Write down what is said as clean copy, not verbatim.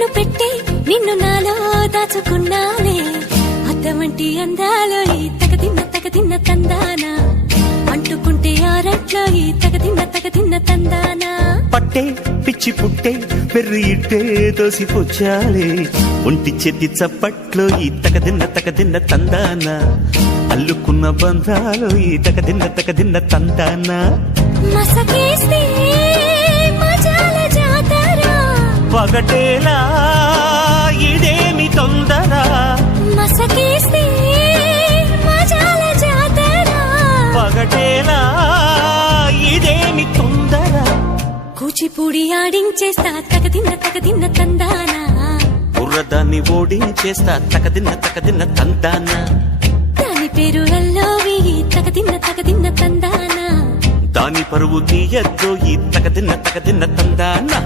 కన్ను పెట్టే నిన్ను నాలో దాచుకున్నానే అద్దమంటి అందాలో ఈ తగదిన్న తందానా అంటుకుంటే ఆరట్లో ఈ తగదిన్న తందానా పట్టే పిచ్చి పుట్టే పెర్రి ఇట్టే దోసిపుచ్చాలే ఒంటి చెట్టి చప్పట్లో ఈ తగదిన్న తందానా అల్లుకున్న బంధాలు ఈ తగదిన్న తందానా మసకేస్తే మజాల జాతర పగటేలా ఇదేమి తొందర మసకేస్తే మజాల జాతర పగటేలా ఇదేమి తొందర కూచిపూడి ఆడించేస్తా తగదిన్న తందానా బుర్రదాన్ని ఓడించేస్తా తగదిన్న తందానా దాని పేరు అల్లోవి తగదిన్న తందానా దాని పరువు తీయద్దు ఈ తగదిన్న తందానా